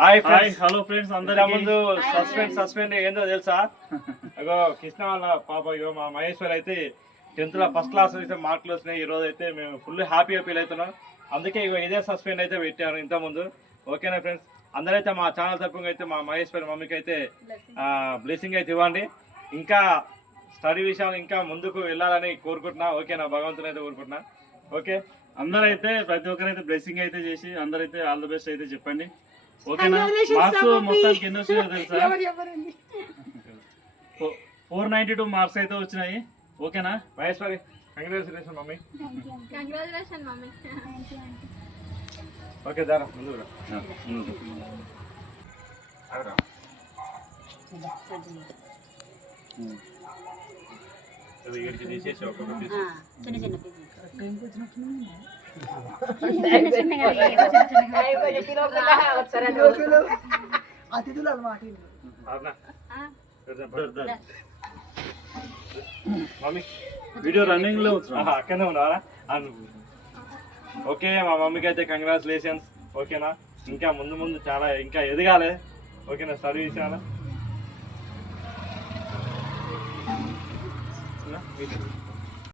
Hi friends, hello friends అందరికీ ముందు suspend ఏందో తెలుసా? అగో కృష్ణ వాళ్ళ పాప ఇగో మా మహేశ్వర్ అయితే 10th లో ఫస్ట్ క్లాస్ అయితే మార్కులు వచ్చినాయి. ఈ రోజు అయితే మేము ఫుల్ హ్యాపీగా ఫీల్ అవుతున్నాం. అందుకే ఇగో ఇదే సస్పెండ్ అయితే పెట్టాను ఇంత ముందు. ఓకేనా ఫ్రెండ్స్, అందరైతే మా ఛానల్ తరపున అయితే మా మహేశ్వర్ మమ్మీకి అయితే బ్లెస్సింగ్ అయితే ఇవ్వండి. ఇంకా స్టడీ విషయాలు ఇంకా ముందుకు వెళ్ళాలని కోరుకుంటున్నా. ఓకేనా, భగవంతుని అయితే కోరుకుంటున్నా. ఓకే, అందరైతే ప్రతి ఒక్కరైతే బ్లెస్సింగ్ అయితే చేసి అందరైతే ఆల్ ది బెస్ట్ అయితే చెప్పండి. ఓకేనా, మార్క్స్ మొత్తానికి ఎన్ని వచ్చినాయో తెలుసా? 492 మార్క్స్ అయితే వచ్చినాయి. ఓకేనా మహేశ్వరి, కంగ్రాచులేషన్ మమ్మీ. ఓకే దారా ముందు వీడికి తీసేసి ఒక్కొక్కటి అతిథులు అన్నమాట. మమ్మీ వీడియో రన్నింగ్ లో అక్కడనే ఉన్నారా? ఓకే, మా మమ్మీకి అయితే కంగ్రాచులేషన్స్. ఓకేనా, ఇంకా ముందు ముందు చాలా ఇంకా ఎదగాలి. ఓకేనా, స్టడీ విషయాలు